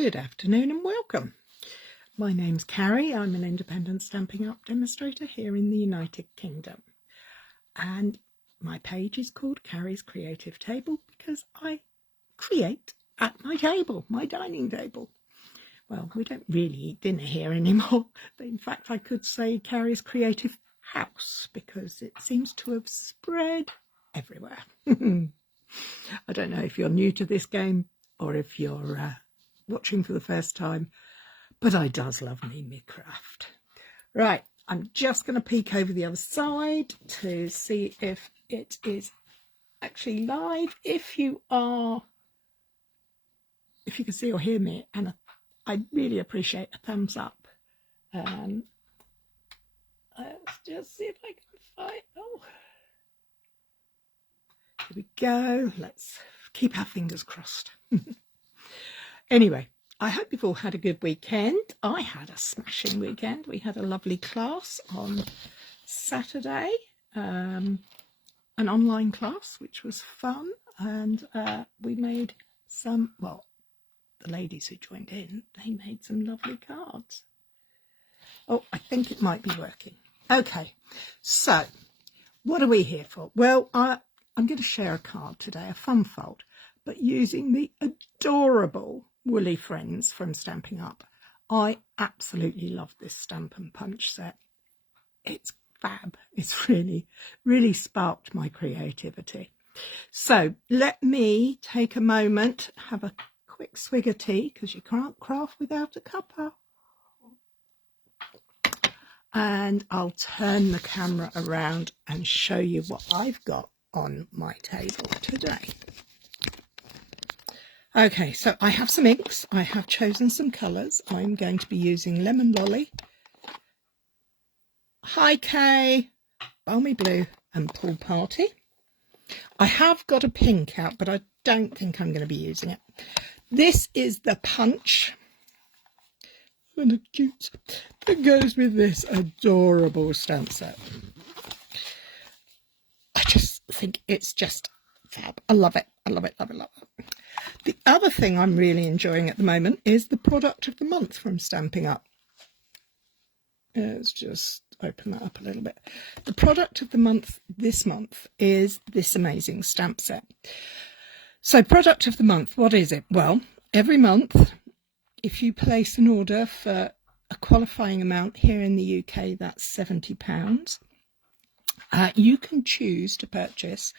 Good afternoon and welcome. My name's Cary. I'm an independent Stampin' Up demonstrator here in the United Kingdom. And my page is called Cary's Creative Table because I create at my table, my dining table. Well, we don't really eat dinner here anymore. In fact, I could say Cary's Creative House because it seems to have spread everywhere. I don't know if you're new to this game or if you're watching for the first time, but I does love me craft. Right, I'm just going to peek over the other side to see if it is actually live. If you can see or hear me, and I really appreciate a thumbs up. Let's just see if I can find. Oh, here we go. Let's keep our fingers crossed. Anyway, I hope you've all had a good weekend. I had a smashing weekend. We had a lovely class on Saturday, an online class, which was fun. And we made some, well, the ladies who joined in, they made some lovely cards. Oh, I think it might be working. Okay, so what are we here for? Well, I'm going to share a card today, a fun fold, but using the adorable Woolly Friends from Stampin' Up. I absolutely love this Stamp and Punch set. It's fab. It's really, really sparked my creativity. So let me take a moment, have a quick swig of tea, because you can't craft without a cuppa. And I'll turn the camera around and show you what I've got on my table today. Okay, so I have some inks. I have chosen some colours. I'm going to be using Lemon Lolly, High K, Balmy Blue and Pool Party. I have got a pink out, but I don't think I'm going to be using it. This is the Punch. And a cute that goes with this adorable stamp set. I just think it's just fab. I love it. I love it, love it, love it. The other thing I'm really enjoying at the moment is the product of the month from Stampin' Up. Let's just open that up a little bit. The product of the month this month is this amazing stamp set. So product of the month, what is it? Well, every month, if you place an order for a qualifying amount here in the UK, that's £70, you can choose to purchase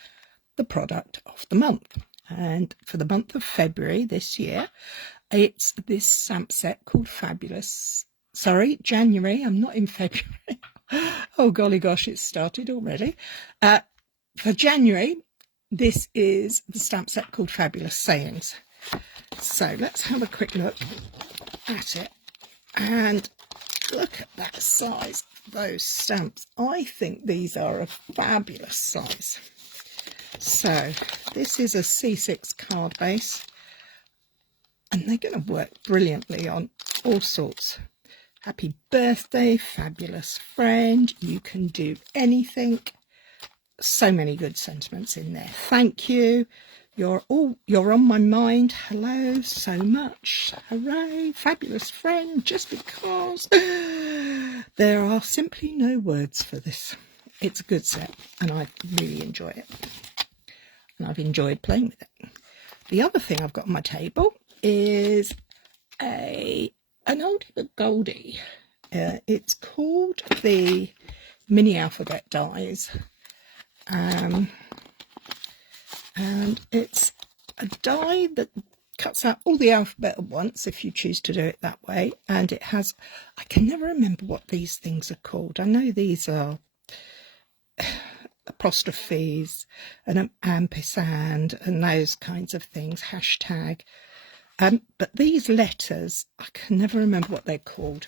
the product of the month. And for the month of February this year, it's this stamp set called Fabulous. Sorry, January. I'm not in February. Oh, golly gosh, it's started already. For January, this is the stamp set called Fabulous Sayings. So let's have a quick look at it. And look at that size of those stamps. I think these are a fabulous size. So this is a C6 card base, and they're going to work brilliantly on all sorts. Happy birthday, fabulous friend, you can do anything. So many good sentiments in there. Thank you. You're on my mind. Hello, so much. Hooray, fabulous friend, just because. There are simply no words for this. It's a good set, and I really enjoy it. And I've enjoyed playing with it. The other thing I've got on my table is an oldie but goldie. It's called the Mini Alphabet Dies. And it's a die that cuts out all the alphabet at once if you choose to do it that way. And it has, I can never remember what these things are called. I know these are apostrophes and an ampersand and those kinds of things, hashtag. But these letters, I can never remember what they're called.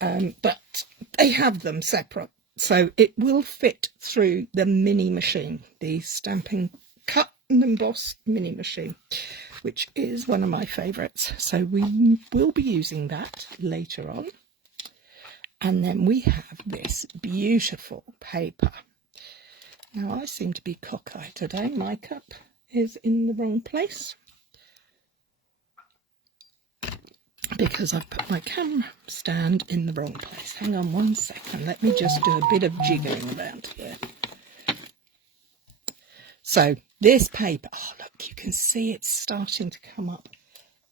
But they have them separate. So it will fit through the mini machine, the Stampin' Cut and Emboss mini machine, which is one of my favourites. So we will be using that later on. And then we have this beautiful paper. Now I seem to be cockeyed today. My cup is in the wrong place. because I've put my camera stand in the wrong place. Hang on one second, let me just do a bit of jiggling around here. So this paper, oh look, you can see it's starting to come up,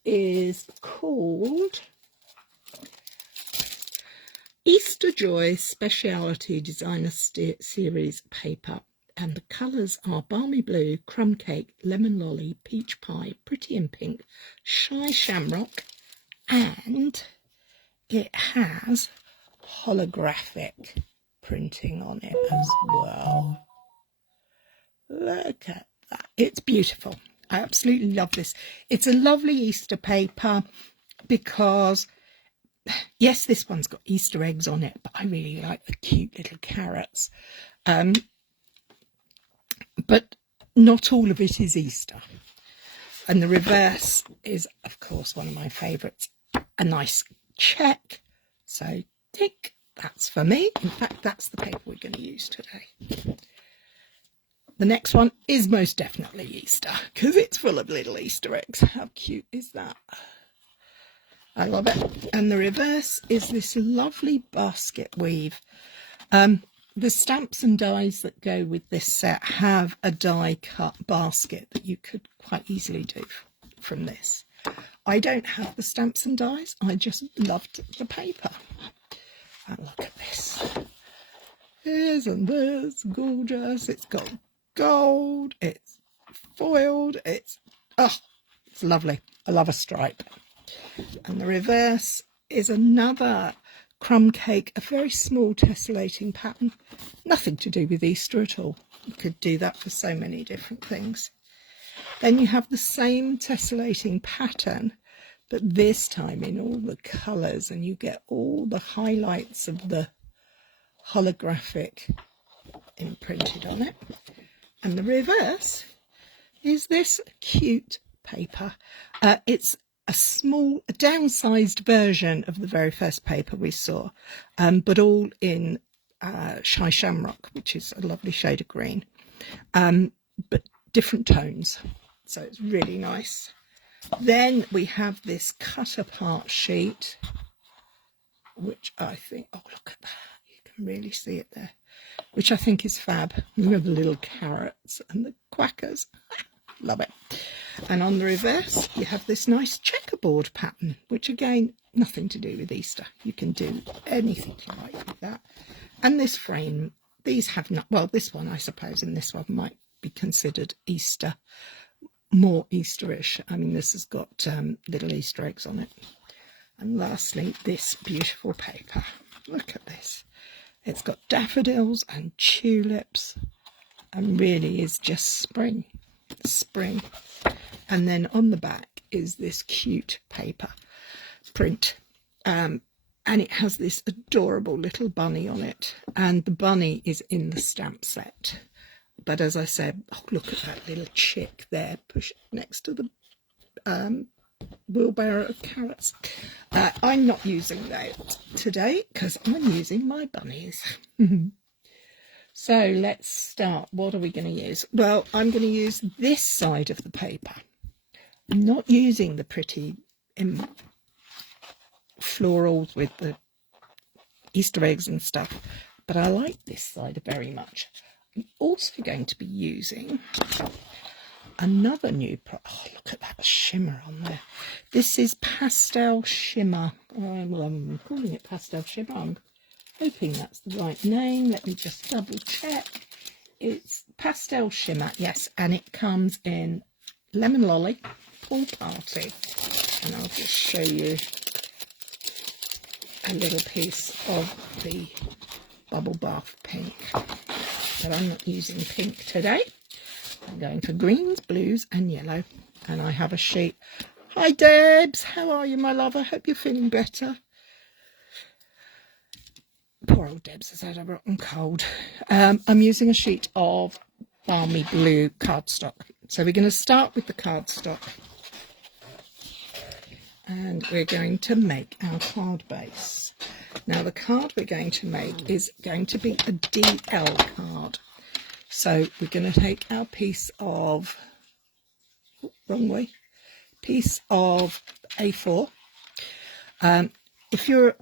is called Easter Joy Speciality Designer Series paper, and the colours are balmy blue, crumb cake, lemon lolly, peach pie, pretty in pink, shy shamrock, and it has holographic printing on it as well. Look at that, it's beautiful. I absolutely love this. It's a lovely Easter paper because, yes, this one's got Easter eggs on it, but I really like the cute little carrots. But not all of it is Easter. And the reverse is, of course, one of my favourites. A nice check. So, tick, that's for me. In fact, that's the paper we're going to use today. The next one is most definitely Easter, because it's full of little Easter eggs. How cute is that? I love it. And the reverse is this lovely basket weave. The stamps and dies that go with this set have a die cut basket that you could quite easily do from this. I don't have the stamps and dies, I just loved the paper. And look at this. Isn't this gorgeous? It's got gold, it's foiled, it's lovely. I love a stripe. And the reverse is another crumb cake, a very small tessellating pattern, nothing to do with Easter at all. You could do that for so many different things. Then you have the same tessellating pattern, but this time in all the colours, and you get all the highlights of the holographic imprinted on it. And the reverse is this cute paper. It's a downsized version of the very first paper we saw, but all in shy shamrock, which is a lovely shade of green, but different tones. So it's really nice. Then we have this cut apart sheet, which I think, oh look at that, you can really see it there, which I think is fab. Look at the little carrots and the quackers. Love it. And on the reverse, you have this nice checkerboard pattern, which again, nothing to do with Easter. You can do anything you like with that. And this frame, these have not, well, this one, I suppose, and this one might be considered Easter, more Easterish. I mean, this has got little Easter eggs on it. And lastly, this beautiful paper. Look at this. It's got daffodils and tulips, and really is just spring. And then on the back is this cute paper print, and it has this adorable little bunny on it, and the bunny is in the stamp set. But as I said, oh, look at that little chick there pushed next to the wheelbarrow of carrots. I'm not using that today because I'm using my bunnies. So let's start. What are we going to use? Well, I'm going to use this side of the paper. I'm not using the pretty florals with the Easter eggs and stuff, but I like this side very much. I'm also going to be using another new product. Oh, look at that shimmer on there. This is Pastel Shimmer. Well, I'm calling it Pastel Shimmer. I'm hoping that's the right name. Let me just double check. It's Pastel Shimmer, yes, and it comes in Lemon Lolly, Pool Party, and I'll just show you a little piece of the Bubble Bath Pink. But I'm not using pink today. I'm going for greens, blues and yellow, and I have a sheet. Hi Debs, how are you, my love? I hope you're feeling better. Poor old Debs has had a rotten cold. I'm using a sheet of balmy blue cardstock. So we're going to start with the cardstock. And we're going to make our card base. Now the card we're going to make is going to be a DL card. So we're going to take our piece of, piece of A4. If you're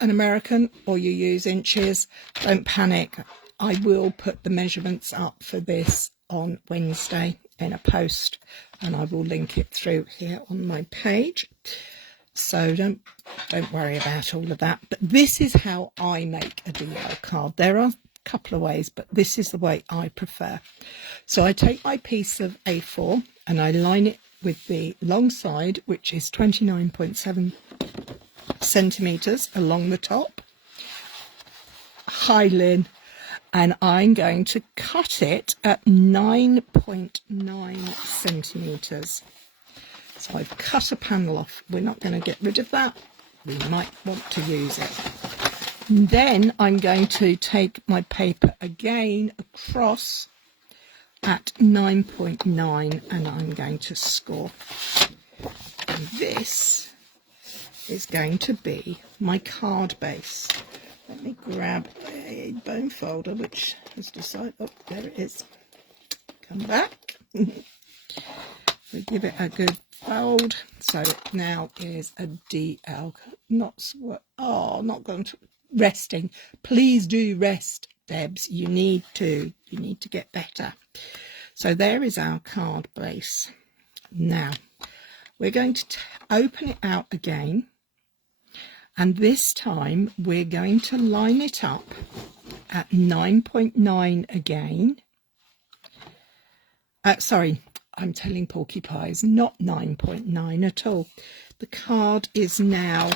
an American or you use inches, don't panic. I will put the measurements up for this on Wednesday in a post, and I will link it through here on my page. So don't worry about all of that. But this is how I make a DL card. There are a couple of ways, but this is the way I prefer. So I take my piece of A4 and I line it with the long side, which is 29.7 centimeters along the top, high lin, and I'm going to cut it at 9.9 centimeters. So I've cut a panel off. We're not going to get rid of that. We might want to use it. And then I'm going to take my paper again across at 9.9 and I'm going to score. And this is going to be my card base. Let me grab a bone folder which has decided, oh, there it is. Come back. We give it a good fold, so it now is a DL. Not going to resting. Please do rest, Debs. You need to get better. So there is our card base. Now we're going to open it out again, and this time we're going to line it up at 9.9 again. Sorry, I'm telling porcupines, not 9.9 at all. The card is now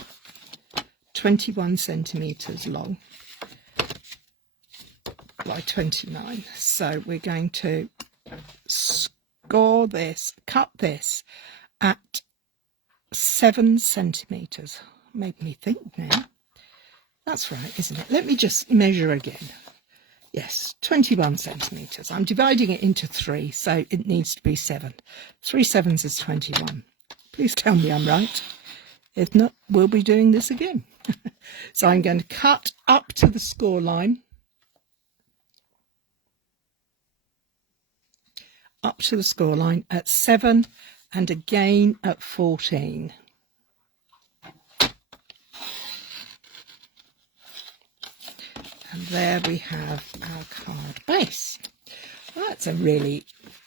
21 centimeters long by 29. So we're going to score this, cut this at 7 centimeters. Made me think now. That's right, isn't it? Let me just measure again. Yes, 21 centimeters. I'm dividing it into 3, so it needs to be 7. 3 sevens is 21. Please tell me I'm right. If not, we'll be doing this again. So I'm going to cut up to the score line. Up to the score line at 7 and again at 14. And there we have our card base. Well, that's a really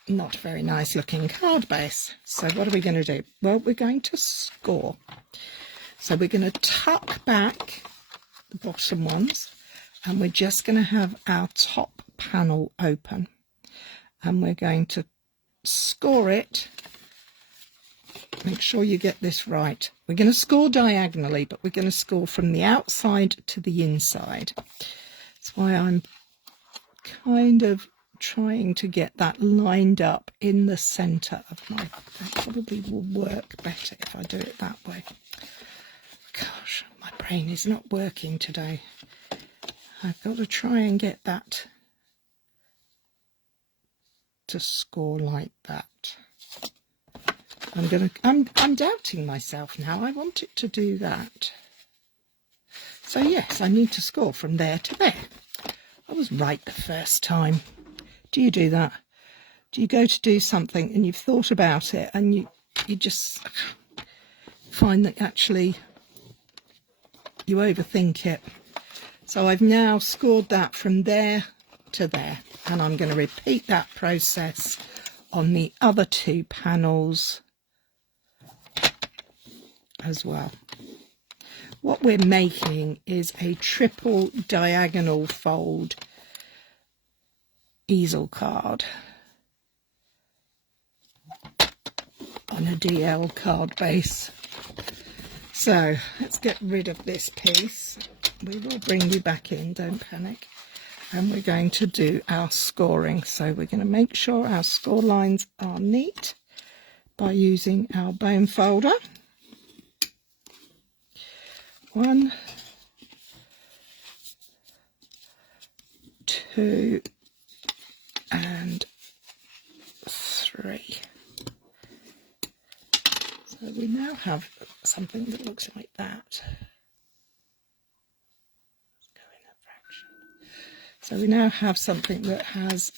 not very nice looking card base. So what are we going to do? Well, we're going to score. So we're going to tuck back the bottom ones, and we're just going to have our top panel open. And we're going to score it. Make sure you get this right. We're going to score diagonally, but we're going to score from the outside to the inside. That's why I'm kind of trying to get that lined up in the centre of my... That probably will work better if I do it that way. Gosh, my brain is not working today. I've got to try and get that to score like that. I'm doubting myself now. I want it to do that. So yes, I need to score from there to there. I was right the first time. Do you do that? Do you go to do something and you've thought about it and you just find that actually you overthink it? So I've now scored that from there to there, and I'm going to repeat that process on the other 2 panels as well. What we're making is a triple diagonal fold easel card on a DL card base. So let's get rid of this piece. We will bring you back in, don't panic. And we're going to do our scoring. So we're going to make sure our score lines are neat by using our bone folder. 1, 2, and 3. So we now have something that looks like that. Let's go in a fraction. So we now have something that has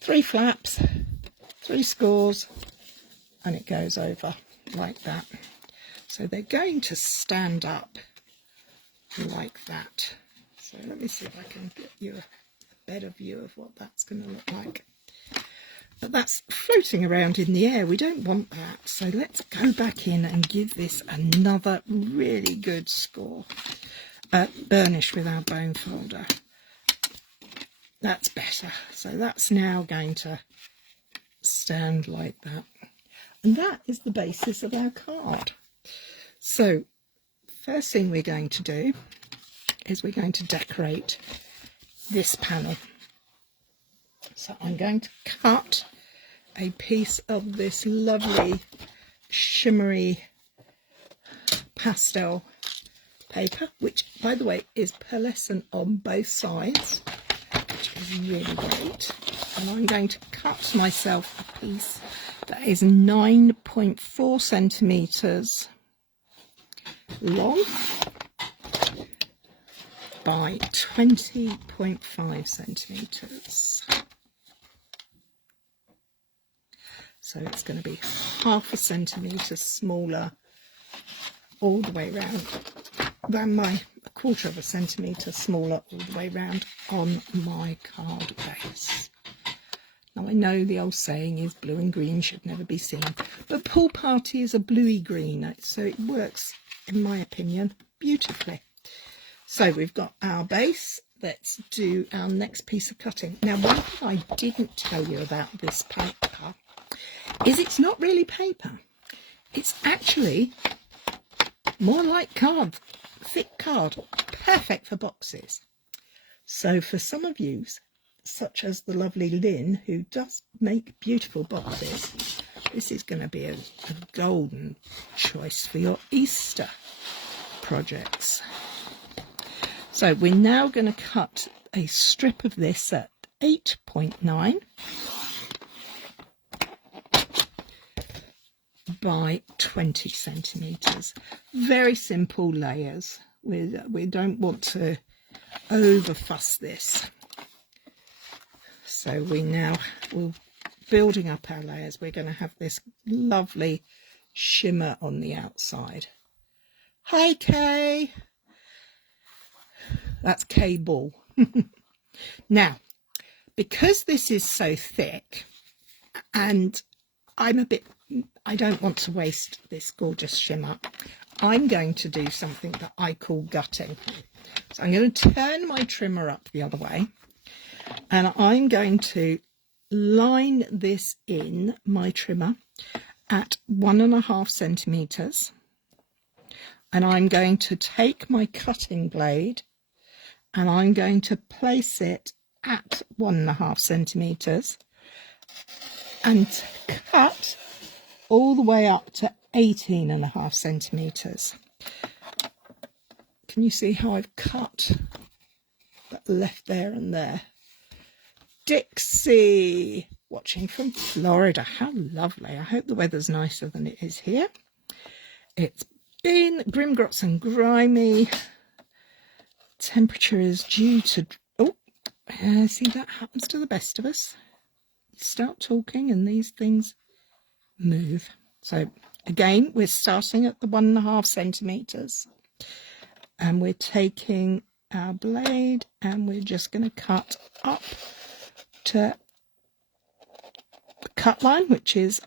3 flaps, 3 scores, and it goes over like that. So they're going to stand up like that. So let me see if I can get you a better view of what that's going to look like. But that's floating around in the air. We don't want that. So let's go back in and give this another really good score. Burnish with our bone folder. That's better. So that's now going to stand like that. And that is the basis of our card. So first thing we're going to do is we're going to decorate this panel. So I'm going to cut a piece of this lovely shimmery pastel paper, which by the way is pearlescent on both sides, which is really great. And I'm going to cut myself a piece that is 9.4 centimetres long by 20.5 centimetres. So it's going to be half a centimetre smaller all the way round than a quarter of a centimetre smaller all the way round on my card base. Now I know the old saying is blue and green should never be seen, but Pool Party is a bluey green, so it works, in my opinion, beautifully. So we've got our base. Let's do our next piece of cutting. Now one thing I didn't tell you about this paper is it's not really paper. It's actually more like card, thick card, perfect for boxes. So for some of you, such as the lovely Lynn, who does make beautiful boxes, this is going to be a golden choice for your Easter projects. So we're now going to cut a strip of this at 8.9 by 20 centimetres. Very simple layers. We don't want to over fuss this. So we're building up our layers. We're going to have this lovely shimmer on the outside. Hi, Kay. That's Kay Ball. Now, because this is so thick, and I don't want to waste this gorgeous shimmer, I'm going to do something that I call gutting. So I'm going to turn my trimmer up the other way, and I'm going to line this in my trimmer at 1.5 centimetres, and I'm going to take my cutting blade and I'm going to place it at 1.5 centimetres and cut all the way up to 18.5 centimetres. Can you see how I've cut that left there and there? Dixie, watching from Florida. How lovely. I hope the weather's nicer than it is here. It's been grimgrots and grimy. Temperature is due to... Oh, see, that happens to the best of us. You start talking and these things move. So again, we're starting at the 1.5 centimetres. And we're taking our blade and we're just going to cut up to the cut line, which is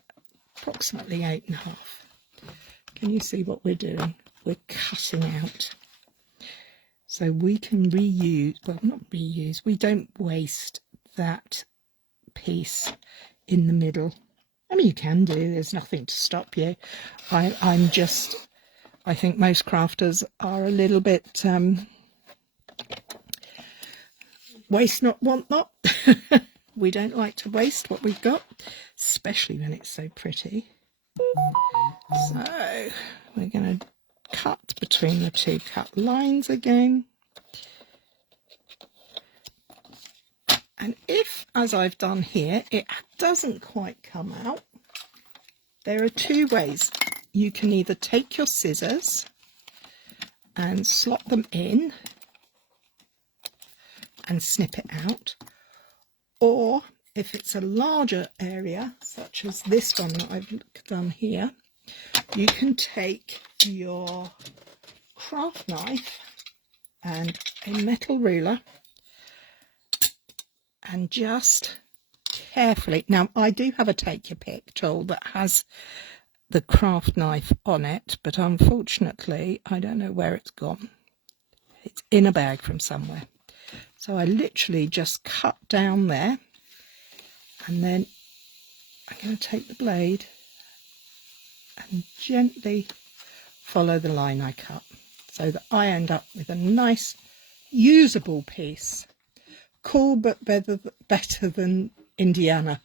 approximately 8.5. Can you see what we're doing? We're cutting out. So we can reuse, well, not reuse, we don't waste that piece in the middle. I mean, you can do, there's nothing to stop you. I think most crafters are a little bit waste not, want not. We don't like to waste what we've got, especially when it's so pretty. So we're going to cut between the two cut lines again. And if, as I've done here, it doesn't quite come out, there are two ways. You can either take your scissors and slot them in and snip it out, or if it's a larger area, such as this one that I've done here, you can take your craft knife and a metal ruler and just carefully, now I do have a take your pick tool that has the craft knife on it, but unfortunately I don't know where it's gone. It's in a bag from somewhere. So I literally just cut down there, and then I'm going to take the blade and gently follow the line I cut so that I end up with a nice usable piece. Cool, but better than Indiana.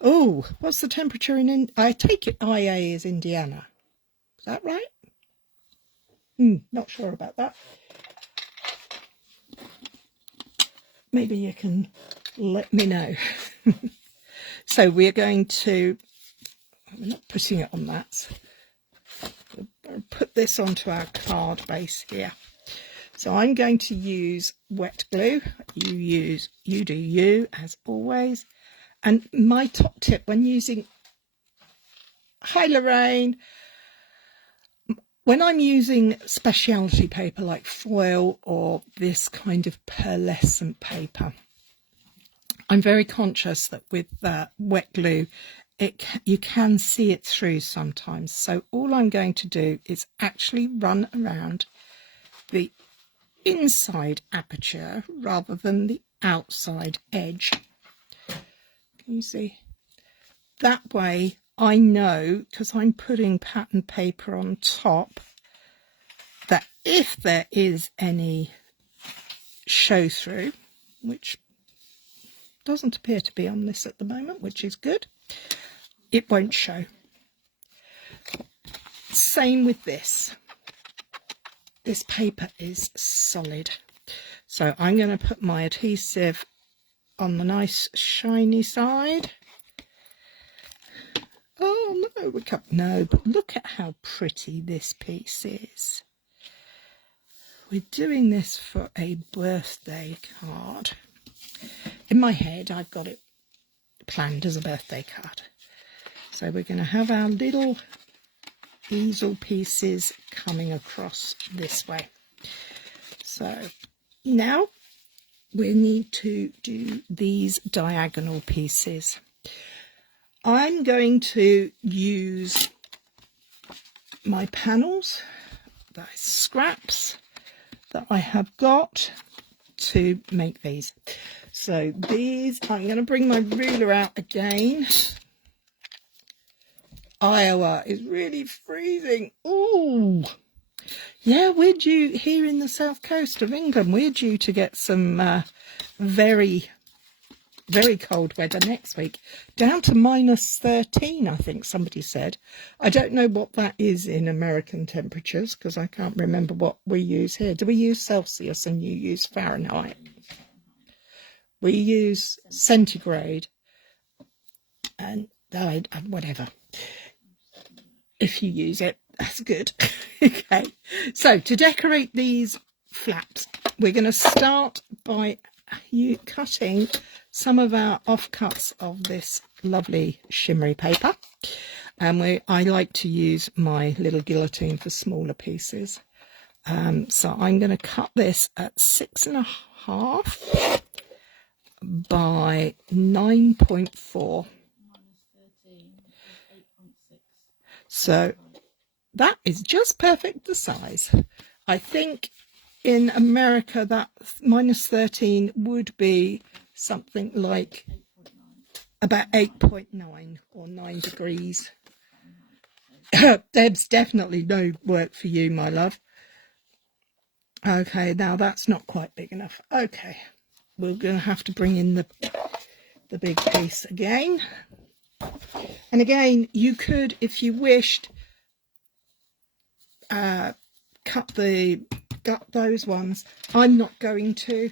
Oh, what's the temperature in I take it IA is Indiana. Is that right? Not sure about that. Maybe you can let me know. So we're going to, I'm not putting it on that. We'll put this onto our card base here. So I'm going to use wet glue. You do you, as always. And my top tip when using, hi Lorraine, when I'm using specialty paper like foil or this kind of pearlescent paper, I'm very conscious that with wet glue, you can see it through sometimes. So all I'm going to do is actually run around the inside aperture rather than the outside edge. Can you see? That way I know, because I'm putting pattern paper on top, that if there is any show through, which doesn't appear to be on this at the moment, which is good, it won't show. Same with this. This paper is solid. So I'm going to put my adhesive on the nice shiny side. Oh no, no, but look at how pretty this piece is. We're doing this for a birthday card. In my head, I've got it planned as a birthday card. So we're going to have our little easel pieces coming across this way. So now we need to do these diagonal pieces. I'm going to use my panels, the scraps that I have got, to make these. So these, I'm going to bring my ruler out again. Iowa is really freezing. Ooh, yeah, we're due here in the south coast of England. We're due to get some very cold weather next week, down to -13, I think somebody said. I don't know what that is in American temperatures, because I can't remember what we use here. Do we use Celsius and you use Fahrenheit? We use centigrade, and whatever. If you use it, that's good. Okay, so to decorate these flaps, we're going to start by cutting some of our offcuts of this lovely shimmery paper, and I like to use my little guillotine for smaller pieces. So I'm going to cut this at 6.5 by 9.4. So that is just perfect the size. I think in America that -13 would be something like about 8.9 or 9 degrees. Deb's definitely no work for you, my love. Okay, now that's not quite big enough. Okay, we're going to have to bring in the big piece again. And again, you could, if you wished, cut those ones. I'm not going to,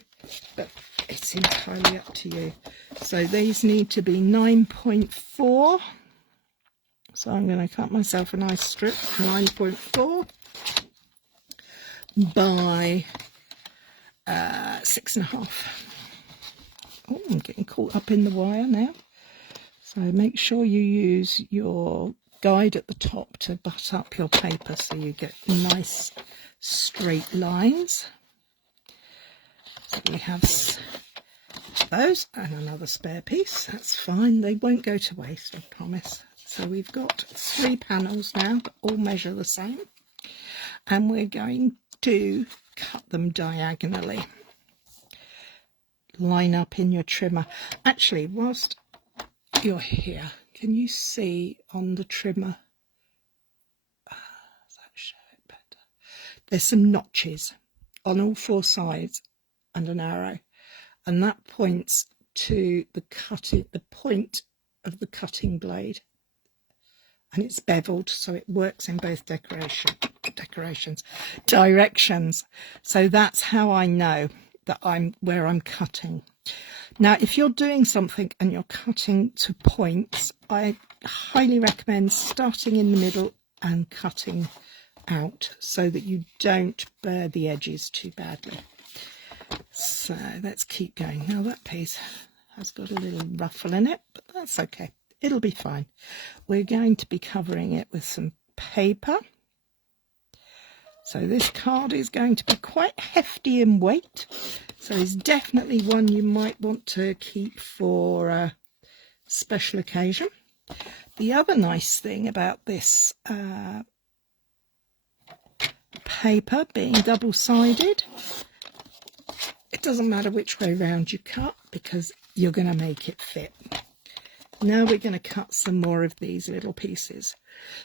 but it's entirely up to you. So these need to be 9.4. So I'm going to cut myself a nice strip, 9.4 by 6.5. Oh, I'm getting caught up in the wire now. So make sure you use your guide at the top to butt up your paper so you get nice straight lines. So we have those and another spare piece. That's fine, they won't go to waste, I promise. So we've got 3 panels now that all measure the same, and we're going to cut them diagonally. Line up in your trimmer. Actually, whilst you're here, can you see on the trimmer, does that show it better? There's some notches on all 4 sides and an arrow, and that points to the point of the cutting blade, and it's beveled so it works in both directions. So that's how I know that where I'm cutting. Now, if you're doing something and you're cutting to points, I highly recommend starting in the middle and cutting out so that you don't burr the edges too badly. So let's keep going. Now that piece has got a little ruffle in it, but that's okay. It'll be fine. We're going to be covering it with some paper. So this card is going to be quite hefty in weight. So it's definitely one you might want to keep for a special occasion. The other nice thing about this paper being double-sided, it doesn't matter which way round you cut because you're going to make it fit. Now we're going to cut some more of these little pieces.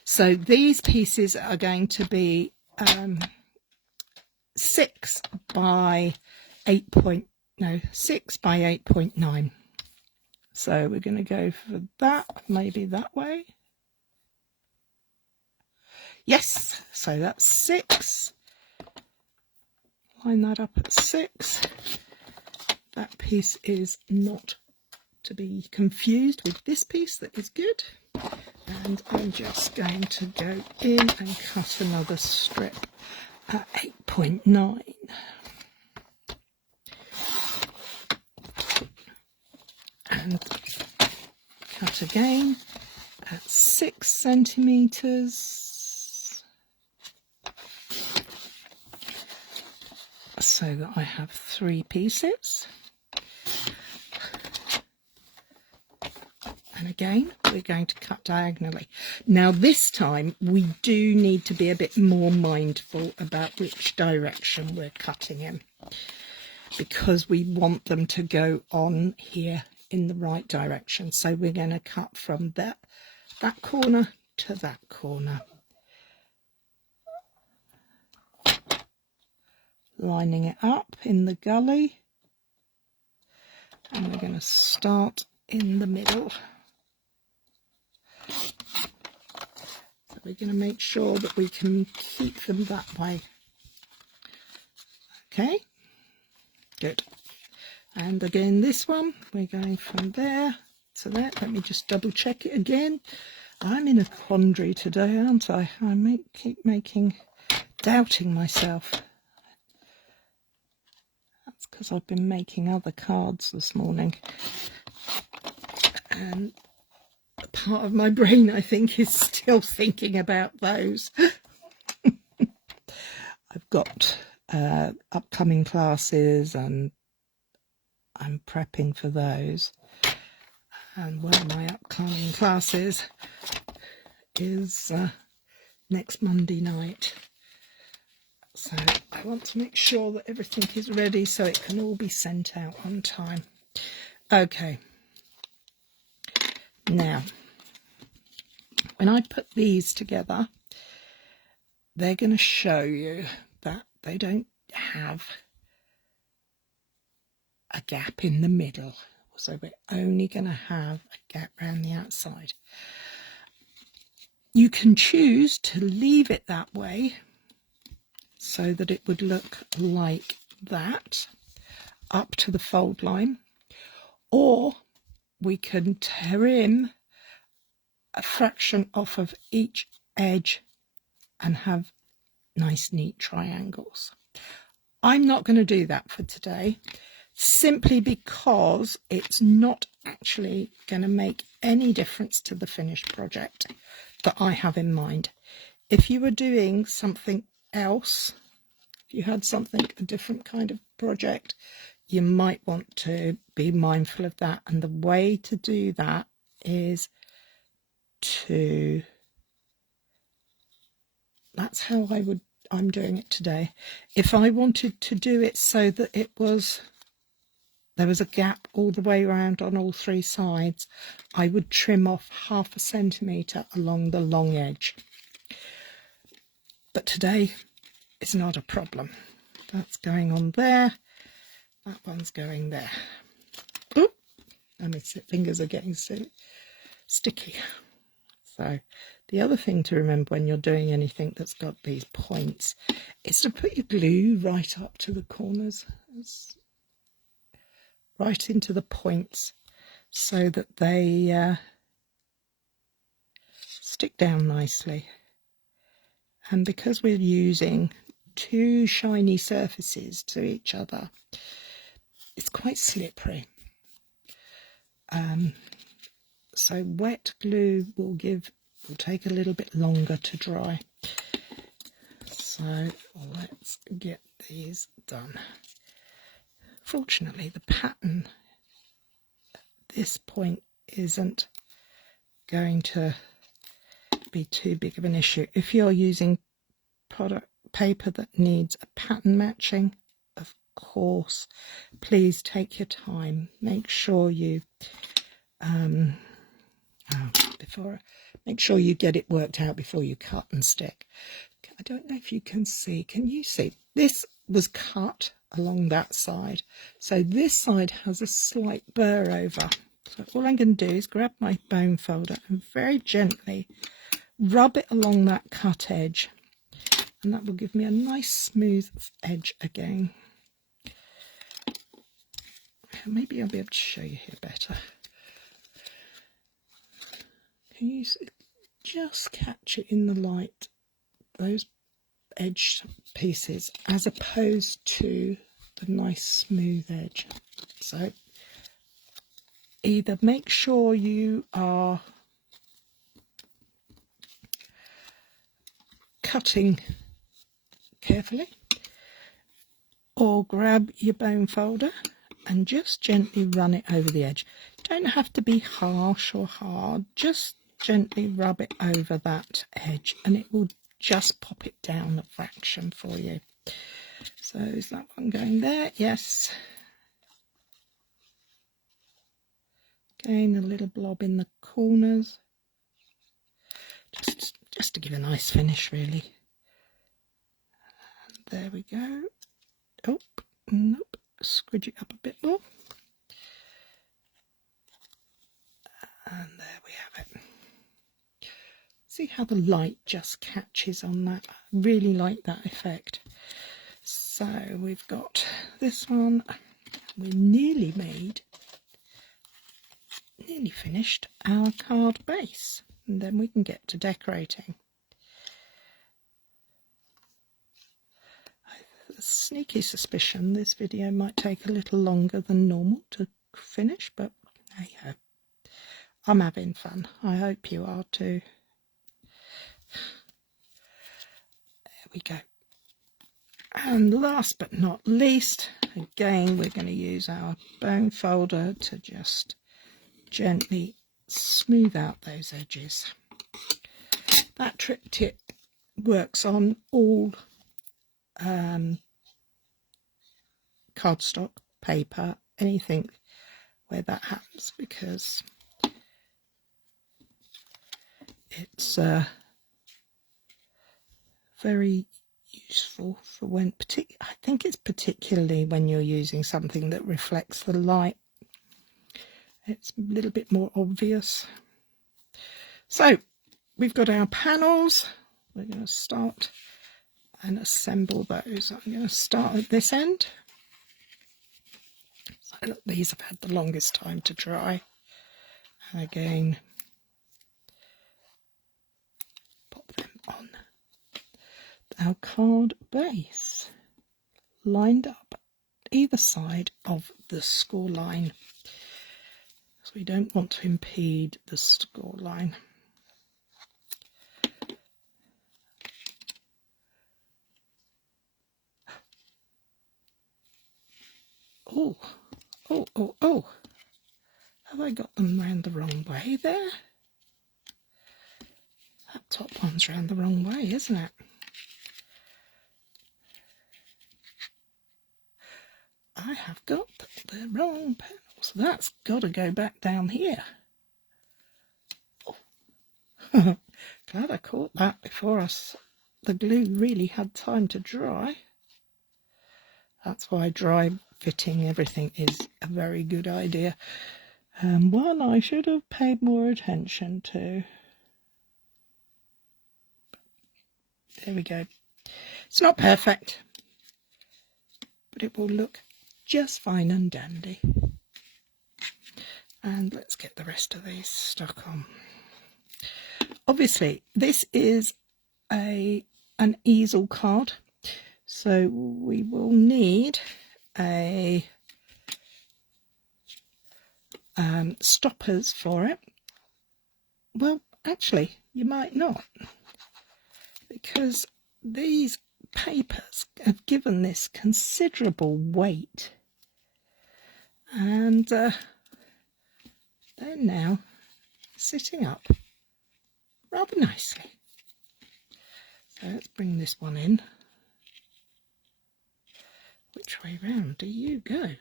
So these pieces are going to be 6 by 8.9. So we're going to go for that, maybe that way. Yes, so that's 6. Line that up at 6. That piece is not to be confused with this piece that is good. And I'm just going to go in and cut another strip at 8.9. And cut again at 6 centimetres, so that I have 3 pieces. And again, we're going to cut diagonally. Now this time we do need to be a bit more mindful about which direction we're cutting in, because we want them to go on here in the right direction. So we're going to cut from that corner to that corner, lining it up in the gully, and we're going to start in the middle. So we're going to make sure that we can keep them that way. Okay, good. And again, this one, we're going from there to there. Let me just double check it again. I'm in a quandary today, aren't I? I keep doubting myself. That's because I've been making other cards this morning. And part of my brain, I think, is still thinking about those. I've got upcoming classes and I'm prepping for those. And one of my upcoming classes is next Monday night. So I want to make sure that everything is ready so it can all be sent out on time. Okay. Now, when I put these together, they're going to show you that they don't have a gap in the middle. So we're only going to have a gap around the outside. You can choose to leave it that way so that it would look like that up to the fold line, or we can trim a fraction off of each edge and have nice neat triangles. I'm not going to do that for today, simply because it's not actually going to make any difference to the finished project. that I have in mind. If you were doing something else, if you had a different kind of project, you might want to be mindful of that. And the way to do that is that's how I'm doing it today. If I wanted to do it so that there was a gap all the way around on all three sides, I would trim off 1/2 centimetre along the long edge. But today it's not a problem. That's going on there. That one's going there. Oop! And my fingers are getting sticky. So the other thing to remember when you're doing anything that's got these points is to put your glue right up to the corners, right into the points, so that they stick down nicely. And because we're using two shiny surfaces to each other, it's quite slippery. So wet glue will take a little bit longer to dry. So let's get these done. Fortunately, the pattern at this point isn't going to be too big of an issue. If you're using product paper that needs a pattern matching, of course, please take your time. Make sure you make sure you get it worked out before you cut and stick. I don't know if you can see. Can you see? This was cut along that side, so this side has a slight burr over. So all I'm going to do is grab my bone folder and very gently rub it along that cut edge, and that will give me a nice smooth edge again. Maybe I'll be able to show you here better. Can you just catch it in the light, those edge pieces, as opposed to the nice smooth edge? So either make sure you are cutting carefully, or grab your bone folder and just gently run it over the edge. Don't have to be harsh or hard, just gently rub it over that edge and it will just pop it down a fraction for you. So is that one going there? Yes. Again, a little blob in the corners, just to give a nice finish, really. And there we go. Oh, nope, squidge it up a bit more. And there we have it. See how the light just catches on that? I really like that effect. So we've got this one. We're nearly finished our card base, and then we can get to decorating. I have a sneaky suspicion this video might take a little longer than normal to finish, but hey ho. I'm having fun. I hope you are too. There we go. And last but not least, again, we're going to use our bone folder to just gently smooth out those edges. That trick tip works on all cardstock, paper, anything where that happens, because it's very useful for when I think it's particularly when you're using something that reflects the light. It's a little bit more obvious. So we've got our panels. We're going to start and assemble those. I'm going to start at this end, so that these have had the longest time to dry. And again, pop them on our card base, lined up either side of the score line, so we don't want to impede the score line. Oh, oh, oh, oh. Have I got them round the wrong way there? That top one's round the wrong way, isn't it? I have got the wrong panels. That's got to go back down here. Oh. Glad I caught that before the glue really had time to dry. That's why dry fitting everything is a very good idea. One I should have paid more attention to. There we go. It's not perfect, but it will look just fine and dandy. And let's get the rest of these stuck on. Obviously, this is an easel card, so we will need a stoppers for it. Well, actually, you might not, because these papers have given this considerable weight, and they're now sitting up rather nicely. So let's bring this one in. Which way round do you go?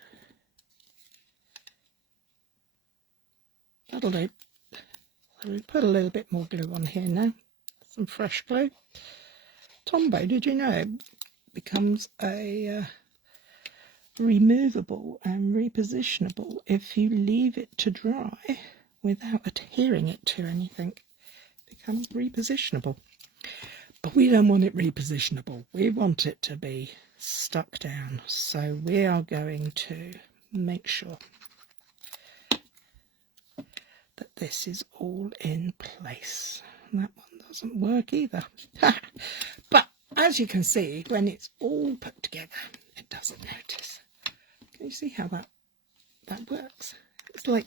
That'll do. So we put a little bit more glue on here now. Some fresh glue. Tombow, did you know it becomes a removable and repositionable if you leave it to dry without adhering it to anything? It becomes repositionable. But we don't want it repositionable. We want it to be stuck down. So we are going to make sure that this is all in place. And that one doesn't work either. But as you can see, when it's all put together, it doesn't notice. Can you see how that works? It's like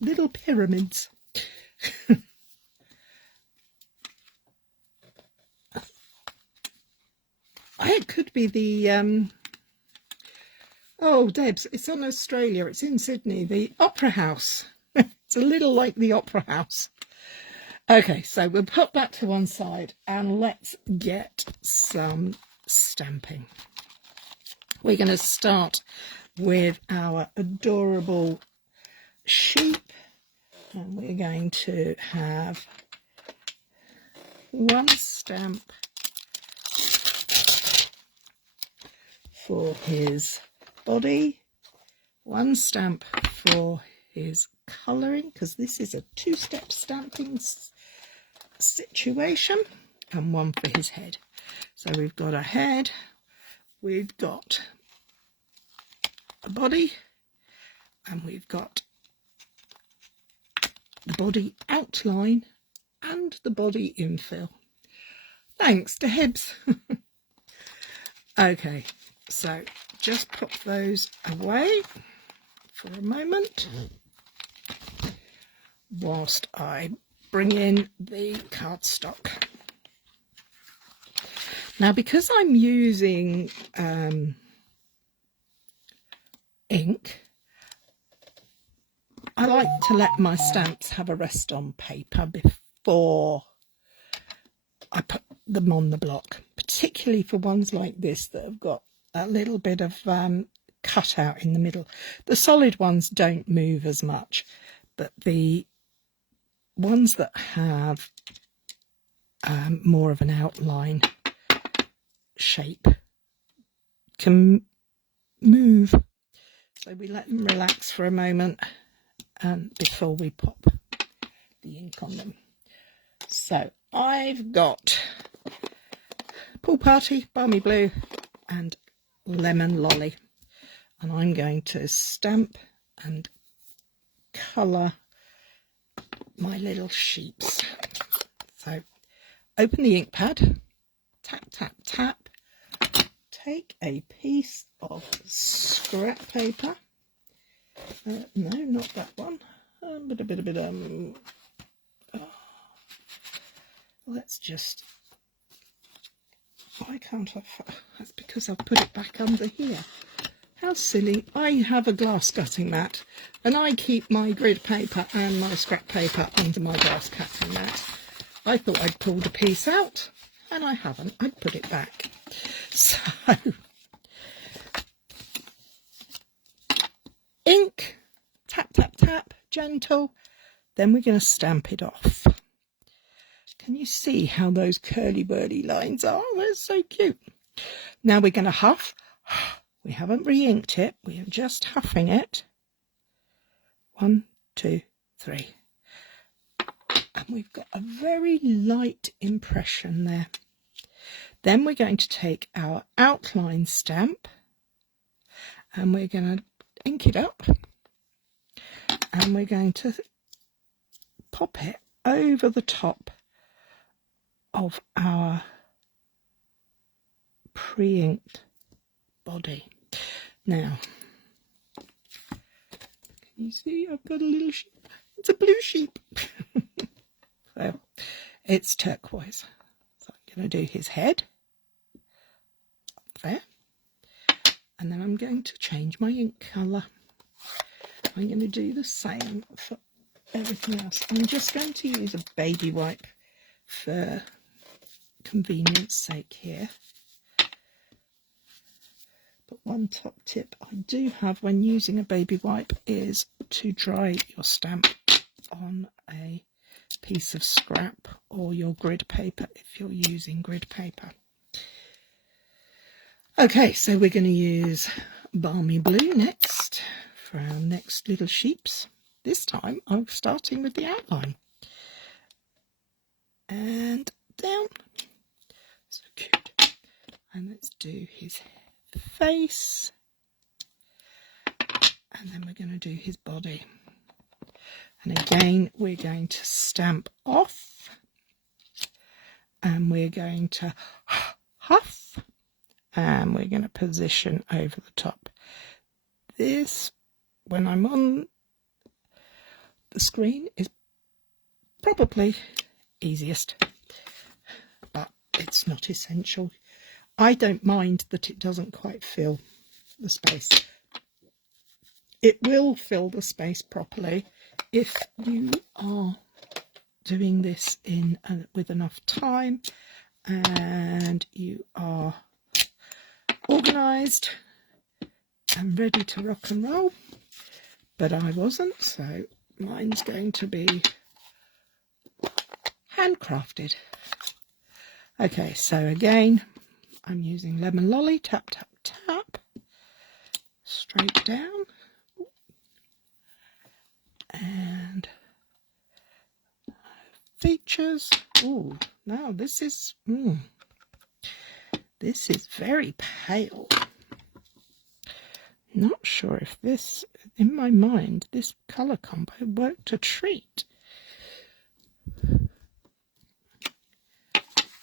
little pyramids. It could be the oh, Debs, it's on Australia, it's in Sydney, the Opera House. It's a little like the Opera House. Okay, so we'll put that to one side and let's get some stamping. We're going to start with our adorable sheep, and we're going to have one stamp for his body, one stamp for his colouring, because this is a two-step stamping situation, and one for his head. So we've got a head, we've got a body, and we've got the body outline and the body infill. Thanks to Hibbs. Okay, so just put those away for a moment whilst I bring in the cardstock. Now, because I'm using ink, I like to let my stamps have a rest on paper before I put them on the block, particularly for ones like this that have got a little bit of cut out in the middle. The solid ones don't move as much, but the ones that have more of an outline shape can move. So we let them relax for a moment and before we pop the ink on them. So I've got Pool Party, Balmy Blue and Lemon Lolly, and I'm going to stamp and colour my little sheeps. So open the ink pad, tap, tap, tap, take a piece of scrap paper. No, not that one. Let's just, why can't I, that's because I've put it back under here. How silly. I have a glass cutting mat and I keep my grid paper and my scrap paper under my glass cutting mat. I thought I'd pulled a piece out and I haven't. I'd put it back. So, ink, tap, tap, tap, gentle. Then we're going to stamp it off. Can you see how those curly burly lines are? They're so cute. Now we're going to huff. We haven't re-inked it. We are just huffing it. 1, 2, 3. And we've got a very light impression there. Then we're going to take our outline stamp and we're going to ink it up. And we're going to pop it over the top of our pre-inked body. Now, can you see I've got a little sheep? It's a blue sheep. So it's turquoise. So I'm going to do his head up there. And then I'm going to change my ink colour. I'm going to do the same for everything else. I'm just going to use a baby wipe for convenience sake here. But one top tip I do have when using a baby wipe is to dry your stamp on a piece of scrap or your grid paper if you're using grid paper. Okay, so we're going to use Balmy Blue next for our next little sheeps. This time I'm starting with the outline. And down. So cute. And let's do his face. And then we're going to do his body. And again, we're going to stamp off. And we're going to huff. And we're going to position over the top. This, when I'm on the screen, is probably easiest, but it's not essential. I don't mind that it doesn't quite fill the space. It will fill the space properly if you are doing this in with enough time and you are organised and ready to rock and roll. But I wasn't, so mine's going to be handcrafted. Okay, so again, I'm using Lemon Lolly, tap, tap, tap, straight down. And features. Oh, now this is very pale. Not sure if this, in my mind, this colour combo worked a treat.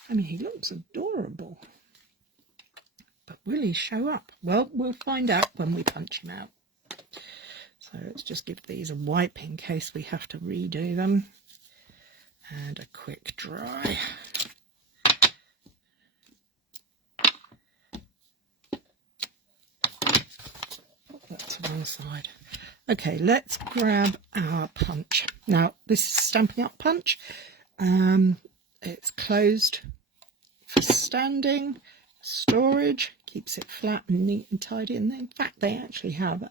I mean, he looks adorable. But will he show up? Well, we'll find out when we punch him out. So let's just give these a wipe in case we have to redo them. And a quick dry. Put that to one side. Okay, let's grab our punch. Now, this is Stampin' Up punch. It's closed for standing, storage, keeps it flat and neat and tidy. And in fact, they actually have a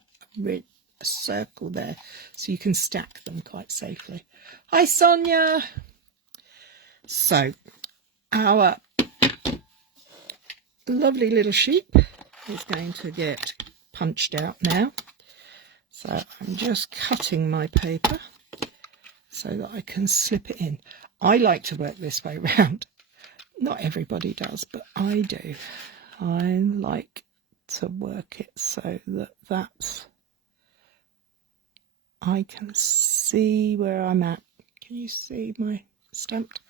circle there so you can stack them quite safely. Hi, Sonia. So, our lovely little sheep is going to get punched out now. So I'm just cutting my paper so that I can slip it in. I like to work this way round. Not everybody does, but I do. I like to work it so that I can see where I'm at. Can you see my stamped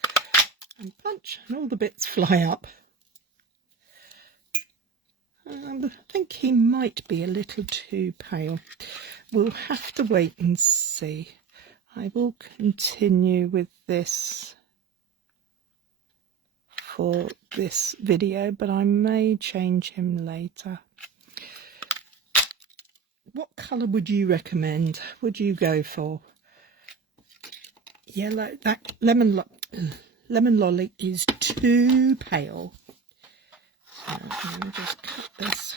and punch? And all the bits fly up. I think he might be a little too pale. We'll have to wait and see. I will continue with this for this video, but I may change him later. what colour would you recommend? Would you go for yellow? That lemon lolly is too pale. I'm going to just cut this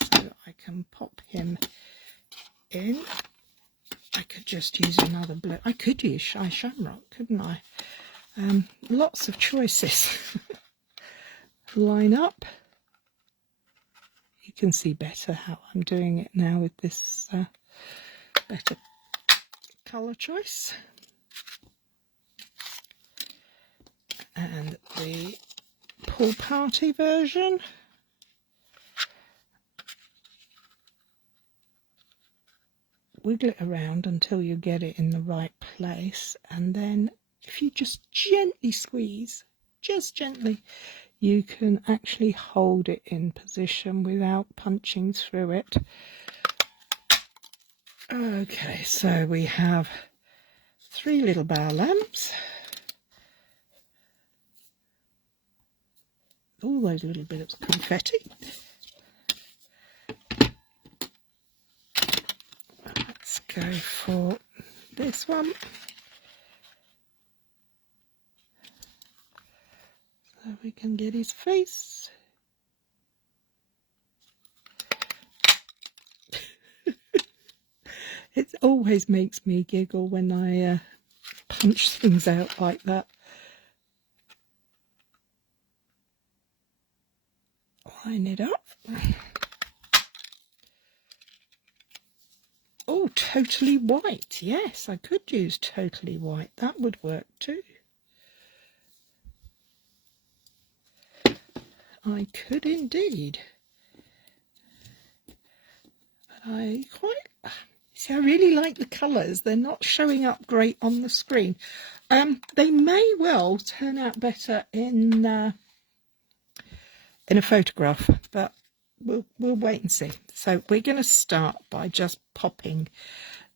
so that I can pop him in. I could just use another blue. I could use Shy Shamrock, couldn't I? Lots of choices. Line up. You can see better how I'm doing it now with this better colour choice. And the pool party version. Wiggle it around until you get it in the right place, and then if you just gently squeeze, just gently, you can actually hold it in position without punching through it. Okay, so we have 3 little bow lamps. All those little bits of confetti. Let's go for this one. So we can get his face. It always makes me giggle when I punch things out like that. Line it up. Oh, totally white. Yes, I could use totally white. That would work too. I could indeed. But I quite... See, I really like the colours. They're not showing up great on the screen. They may well turn out better in a photograph, but we'll wait and see. So we're going to start by just popping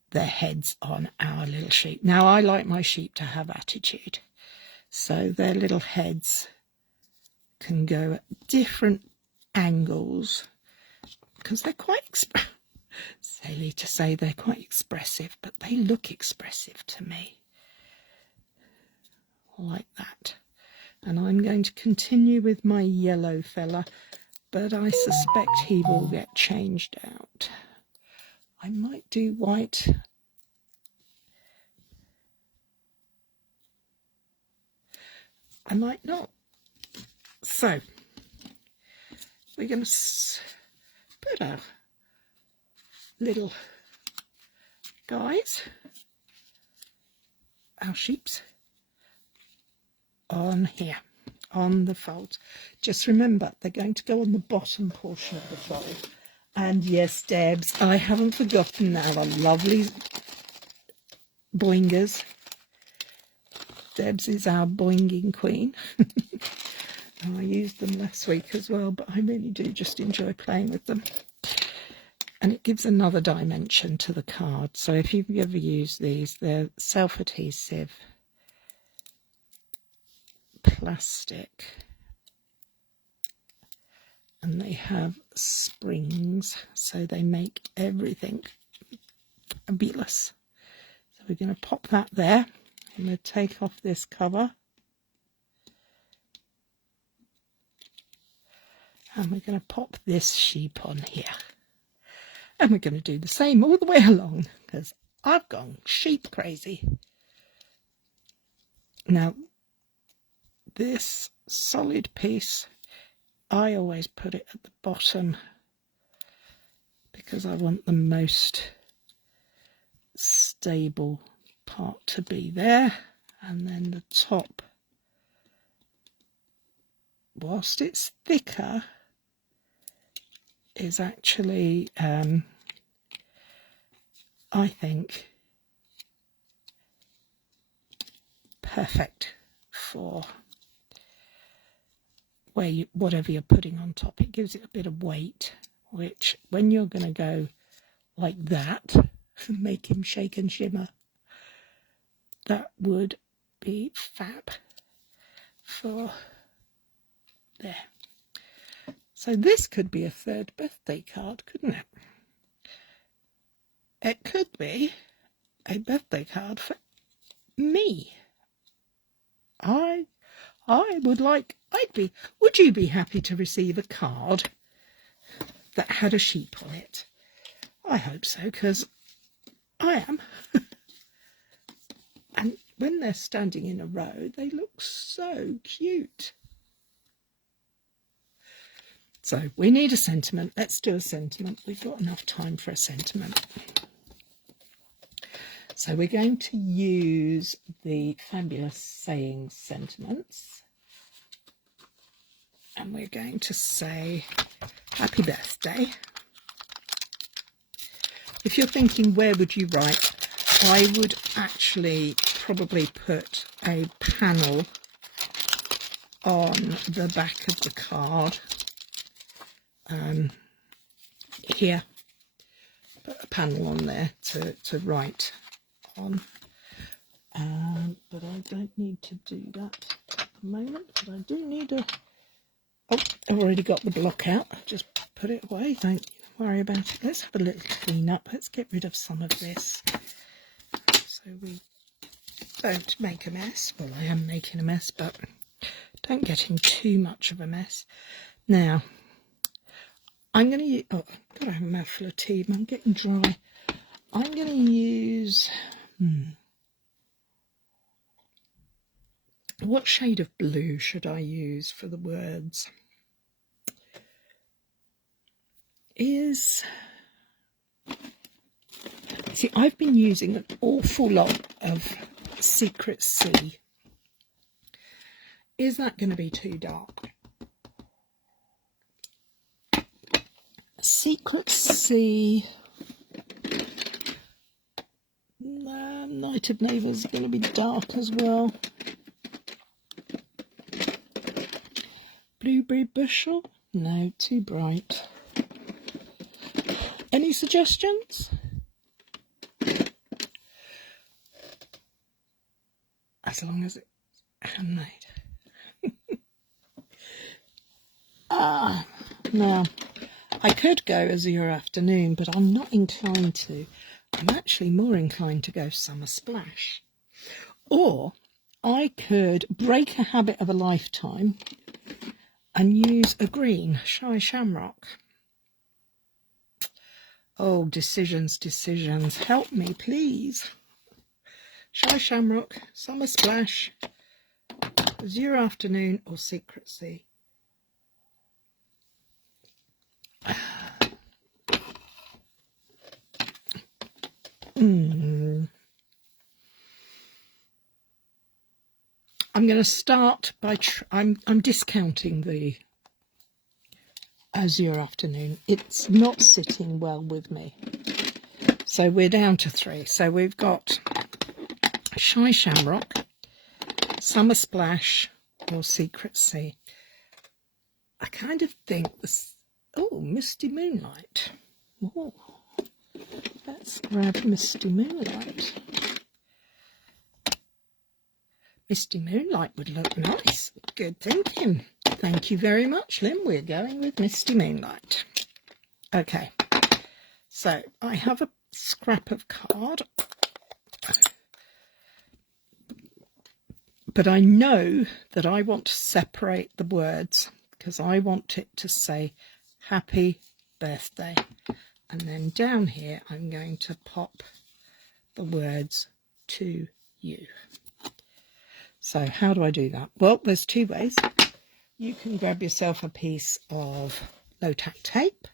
their heads on our little sheep. Now, I like my sheep to have attitude, so their little heads can go at different angles because they're quite silly to say they're quite expressive, but they look expressive to me, like that. And I'm going to continue with my yellow fella, but I suspect he will get changed out. I might do white. I might not. So, we're going to put our little guys, our sheeps, on here, on the folds. Just remember, they're going to go on the bottom portion of the fold. And yes, Debs, I haven't forgotten our lovely boingers. Debs is our boinging queen. And I used them last week as well, but I really do just enjoy playing with them. And it gives another dimension to the card. So if you've ever used these, they're self-adhesive plastic. And they have springs, so they make everything fabulous. So we're going to pop that there. I'm going to take off this cover. And we're going to pop this sheep on here. And we're going to do the same all the way along, because I've gone sheep crazy. Now, this solid piece, I always put it at the bottom because I want the most stable part to be there. And then the top, whilst it's thicker, is actually, I think, perfect for whatever you're putting on top. It gives it a bit of weight, which when you're going to go like that, make him shake and shimmer, that would be fab for there. So this could be a third birthday card, couldn't it? it could be a birthday card for me. Would you be happy to receive a card that had a sheep on it? I hope so, because I am. And when they're standing in a row, they look so cute. So we need a sentiment. Let's do a sentiment. We've got enough time for a sentiment. So we're going to use the fabulous saying sentiments. And we're going to say, happy birthday. If you're thinking, where would you write? I would actually probably put a panel on the back of the card. Here. Put a panel on there to write on. But I don't need to do that at the moment. But I do need a... Oh, I've already got the block out. I'll just put it away. Don't worry about it. Let's have a little clean up. Let's get rid of some of this so we don't make a mess. Well, I am making a mess, but don't get in too much of a mess. Now, I'm going to use... Oh, I've got to have a mouthful of tea. I'm getting dry. I'm going to use... What shade of blue should I use for the words? See, I've been using an awful lot of Secret Sea. Is that going to be too dark? Secret Sea. Night of Neighbours is going to be dark as well. Blueberry Bushel? No, too bright. Any suggestions? As long as it's handmade. Now, I could go Azure Afternoon, but I'm not inclined to. I'm actually more inclined to go Summer Splash. Or I could break a habit of a lifetime and use a green Shy Shamrock. Oh, decisions. Help me, please. Shy Shamrock, Summer Splash, Azure Afternoon, or Secret Sea. I'm going to start by... I'm discounting the Azure Afternoon. It's not sitting well with me. So we're down to 3. So we've got Shy Shamrock, Summer Splash, or Secret Sea. I kind of think this... Oh, Misty Moonlight. Oh, let's grab Misty Moonlight. Misty Moonlight would look nice. Good thinking. Thank you very much, Lynn. We're going with Misty Moonlight. Okay, so I have a scrap of card. But I know that I want to separate the words because I want it to say happy birthday. And then down here, I'm going to pop the words to you. So how do I do that? Well, there's 2 ways. You can grab yourself a piece of low-tack tape.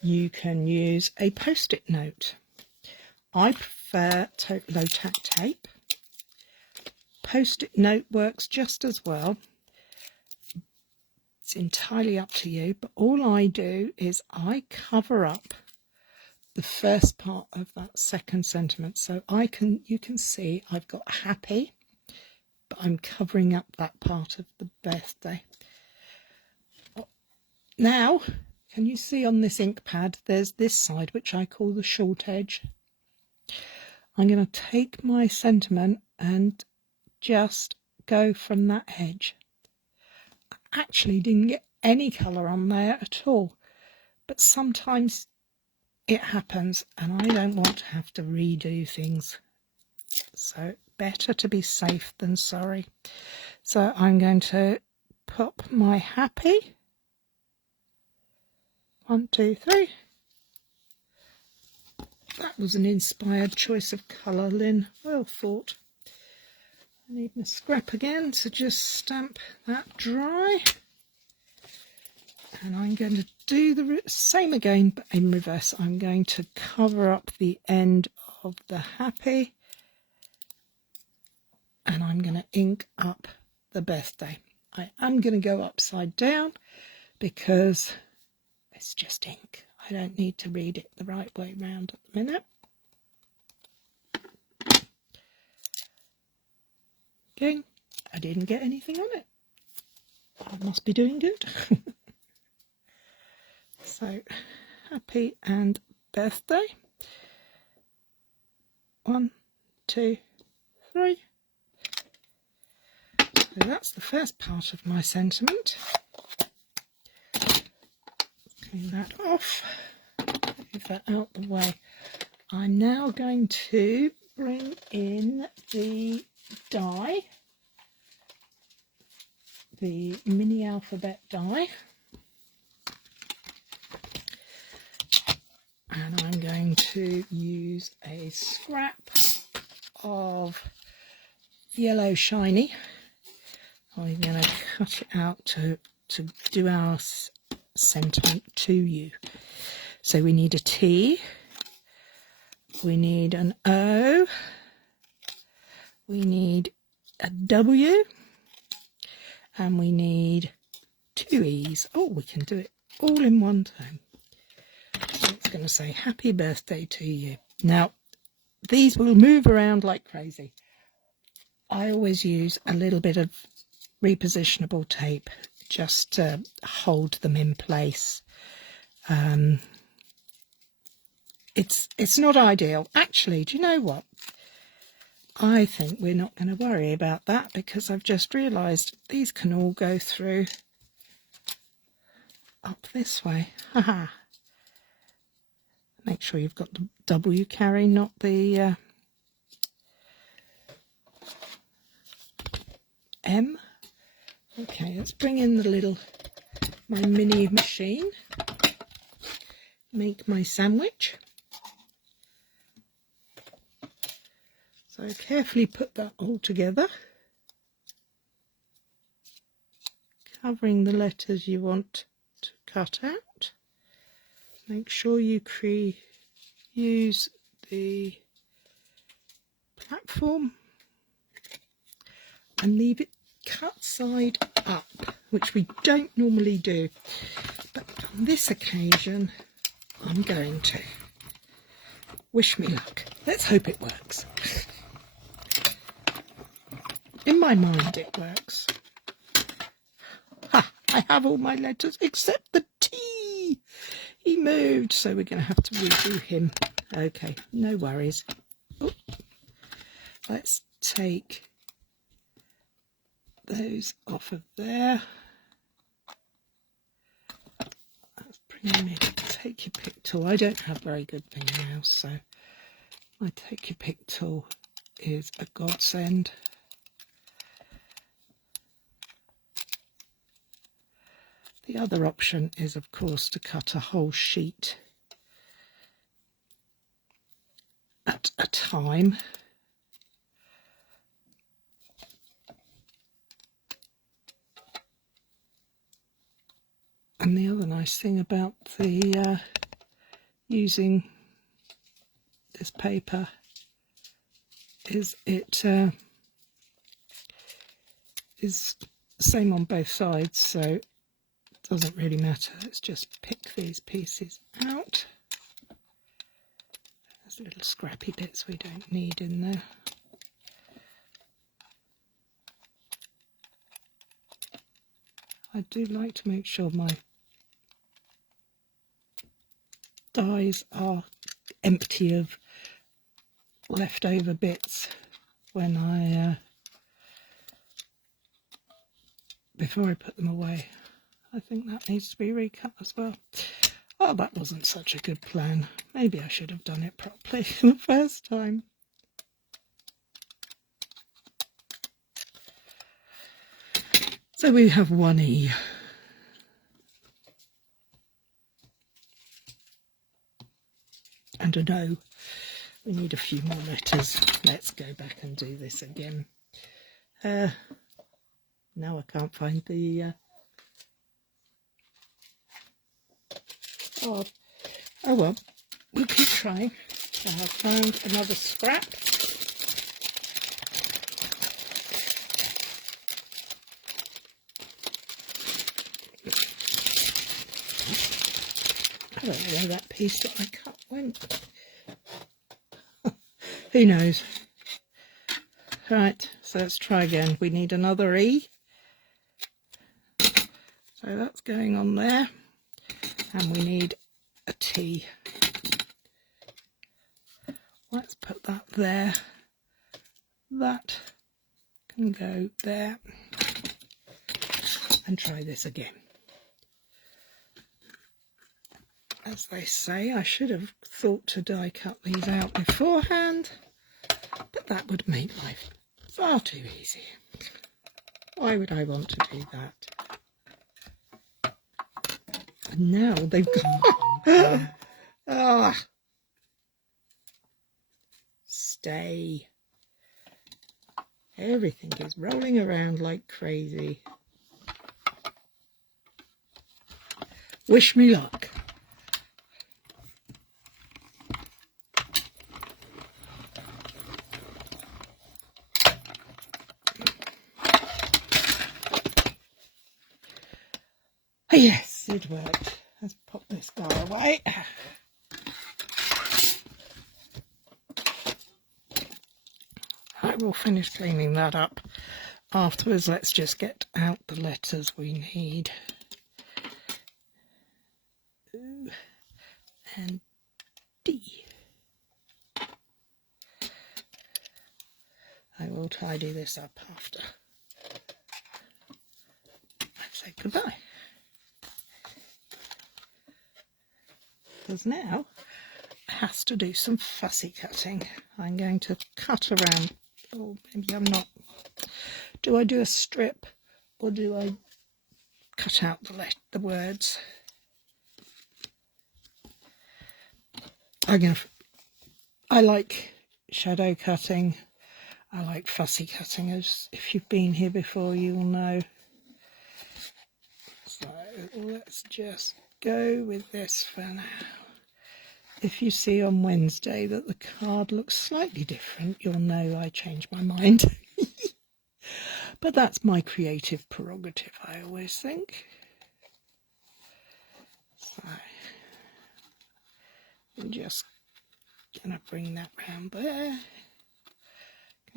You can use a post-it note. I prefer low-tack tape. Post-it note works just as well. It's entirely up to you, but all I do is I cover up the first part of that second sentiment. So you can see I've got happy, but I'm covering up that part of the birthday. Now, can you see on this ink pad, there's this side, which I call the short edge. I'm going to take my sentiment and just go from that edge. I actually didn't get any colour on there at all, but sometimes it happens, and I don't want to have to redo things. So better to be safe than sorry. So I'm going to pop my happy. 1, 2, 3. That was an inspired choice of colour, Lynn. Well thought. I need my scrap again to just stamp that dry. And I'm going to do the same again, but in reverse. I'm going to cover up the end of the happy. And I'm going to ink up the birthday. I am going to go upside down because it's just ink. I don't need to read it the right way round at the minute. Again, I didn't get anything on it. I must be doing good. So, happy and birthday. 1, 2, 3. So that's the first part of my sentiment. Clean that off. Move that out the way. I'm now going to bring in the die, the mini alphabet die, and I'm going to use a scrap of yellow shiny. I'm going to cut it out to do our sentiment to you. So we need a T, we need an O, we need a W, and we need 2 E's. Oh, we can do it all in one time. So it's going to say happy birthday to you. Now, these will move around like crazy. I always use a little bit of repositionable tape just to hold them in place. It's not ideal. Actually, do you know what? I think we're not going to worry about that because I've just realised these can all go through up this way. Haha. Make sure you've got the W, Cary, not the M. Okay, let's bring in my mini machine. Make my sandwich. So carefully put that all together, covering the letters you want to cut out. Make sure you use the platform and leave it cut side up, which we don't normally do, but on this occasion I'm going to. Wish me luck. Let's hope it works. In my mind it works. Ha! I have all my letters except the T. He moved, so we're going to have to redo him. Okay, no worries. Oh, let's take those off of there. Let's bring them in. Take your pick tool. I don't have very good fingernails, so my take your pick tool is a godsend. The other option is, of course, to cut a whole sheet at a time. And the other nice thing about the using this paper is it is the same on both sides, so it doesn't really matter. Let's just pick these pieces out. There's little scrappy bits we don't need in there. I do like to make sure my dies are empty of leftover bits when before I put them away. I think that needs to be recut as well. Oh, that wasn't such a good plan. Maybe I should have done it properly the first time. So we have one E. And an O. We need a few more letters. Let's go back and do this again. Now I can't find the... Oh well, we'll keep trying. I have found another scrap. I don't know where that piece that I cut went. Who knows? Right, so let's try again. We need another E. So that's going on there. And we need a T. Let's put that there. That can go there. And try this again. As they say, I should have thought to die cut these out beforehand, but that would make life far too easy. Why would I want to do that? And now they've gone. Ah, stay. Everything is rolling around like crazy. Wish me luck. Yes, it worked. Let's pop this guy away. I will finish cleaning that up afterwards. Let's just get out the letters we need. O and D. I will tidy this up after. Let's say goodbye. Because now it has to do some fussy cutting. I'm going to cut around. Oh, maybe I'm not. Do I do a strip or do I cut out the words? I like shadow cutting. I like fussy cutting. As if you've been here before, you'll know. So let's just go with this for now. If you see on Wednesday that the card looks slightly different, you'll know I changed my mind. But that's my creative prerogative, I always think. So I'm just going to bring that round there.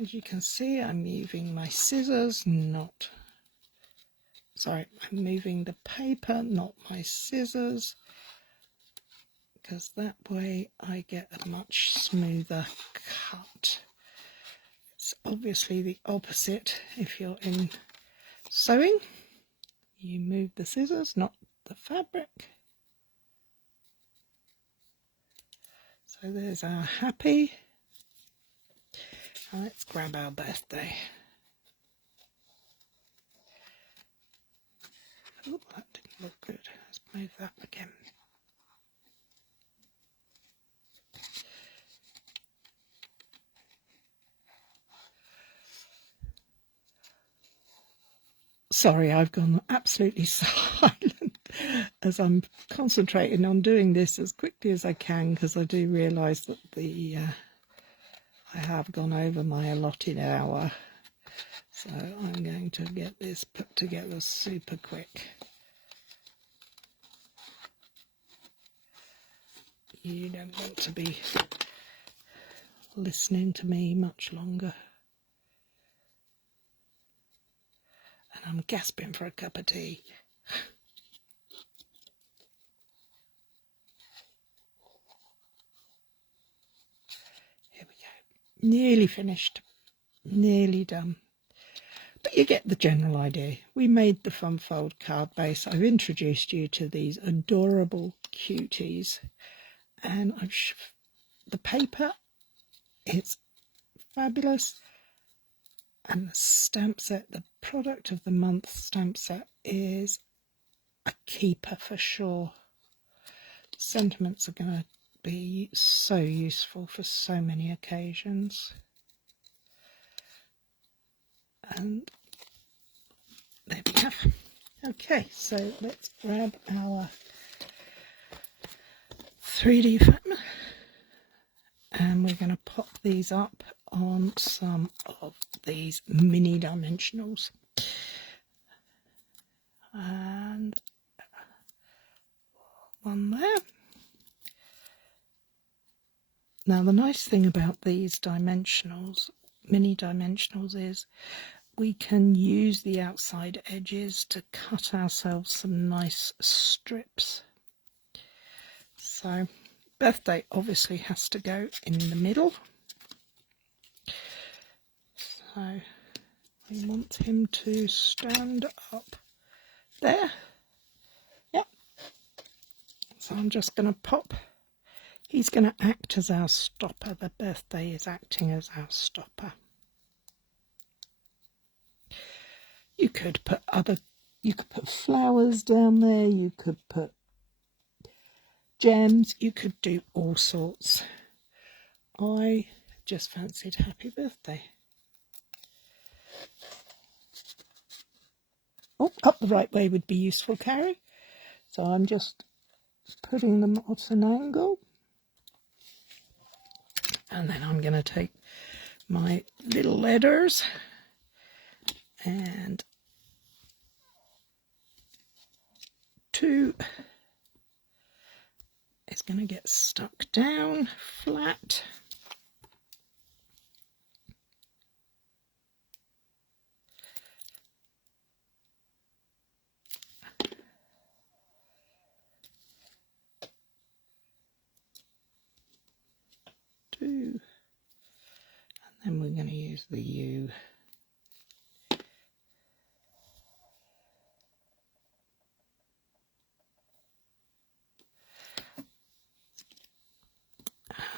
As you can see, I'm moving my scissors, I'm moving the paper, not my scissors, because that way I get a much smoother cut. It's obviously the opposite if you're in sewing. You move the scissors, not the fabric. So there's our happy. Let's grab our birthday. Oh, that didn't look good. Let's move that again. Sorry, I've gone absolutely silent as I'm concentrating on doing this as quickly as I can, because I do realise that I have gone over my allotted hour. So I'm going to get this put together super quick. You don't want to be listening to me much longer. And I'm gasping for a cup of tea. Here we go. Nearly finished. Nearly done. But you get the general idea. We made the fun fold card base. I've introduced you to these adorable, cuties, and the paper is fabulous, and the stamp set, the product of the month stamp set, is a keeper for sure. Sentiments are going to be so useful for so many occasions. And there we have. Okay, so let's grab our 3D foam, and we're going to pop these up on some of these mini dimensionals. And one there. Now the nice thing about these dimensionals, mini dimensionals, is we can use the outside edges to cut ourselves some nice strips. So birthday obviously has to go in the middle. So we want him to stand up there. Yep. So I'm just going to pop. He's going to act as our stopper. The birthday is acting as our stopper. You could put flowers down there. You could put gems. You could do all sorts. I just fancied happy birthday. Oh, up the right way would be useful, Cary. So I'm just putting them at an angle. And then I'm going to take my little letters and 2 is going to get stuck down flat. And then we're going to use the U.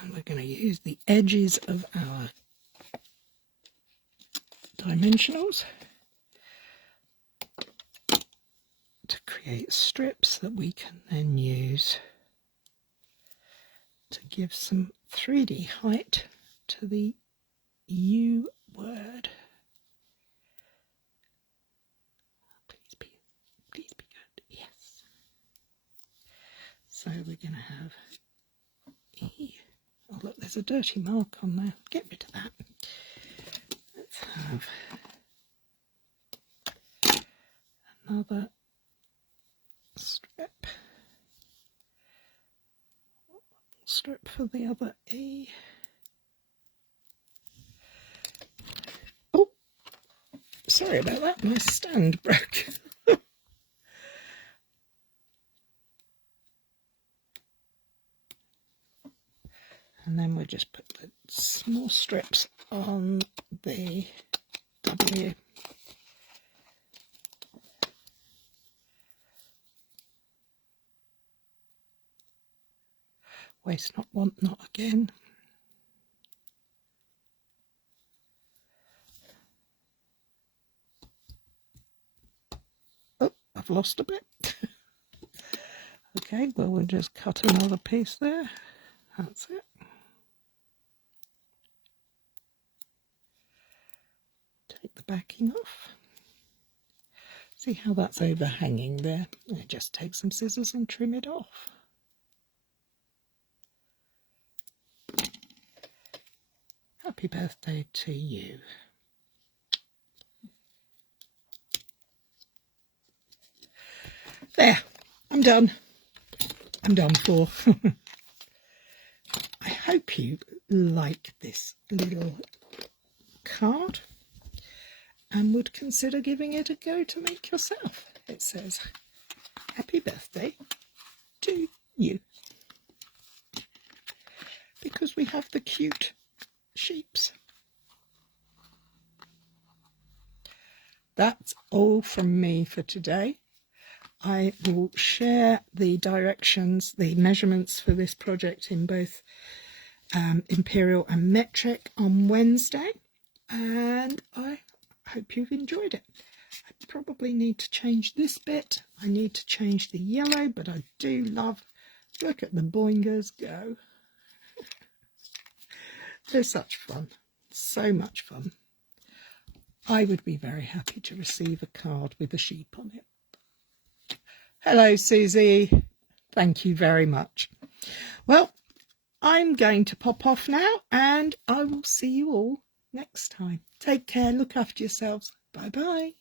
And we're going to use the edges of our dimensionals to create strips that we can then use to give some 3D height to the U word. Please be good. Yes. So we're going to have E. Oh look, there's a dirty mark on there. Get rid of that. Let's have another strip for the other E. Oh, sorry about that, my stand broke. And then we'll just put the small strips on the W. Waste not, want not again. Oh, I've lost a bit. Okay, well, we'll just cut another piece there. That's it. Take the backing off. See how that's overhanging there? Just take some scissors and trim it off. Happy birthday to you. There, I'm done. I'm done for. I hope you like this little card and would consider giving it a go to make yourself. It says, happy birthday to you. Because we have the cute sheeps. That's all from me for today. I will share the directions, the measurements for this project in both imperial and metric on Wednesday, and I hope you've enjoyed it. I probably need to change this bit. I need to change the yellow, but I do love, look at the boingers go. They're such fun, so much fun. I would be very happy to receive a card with a sheep on it. Hello, Susie. Thank you very much. Well, I'm going to pop off now, and I will see you all next time. Take care, look after yourselves. Bye-bye.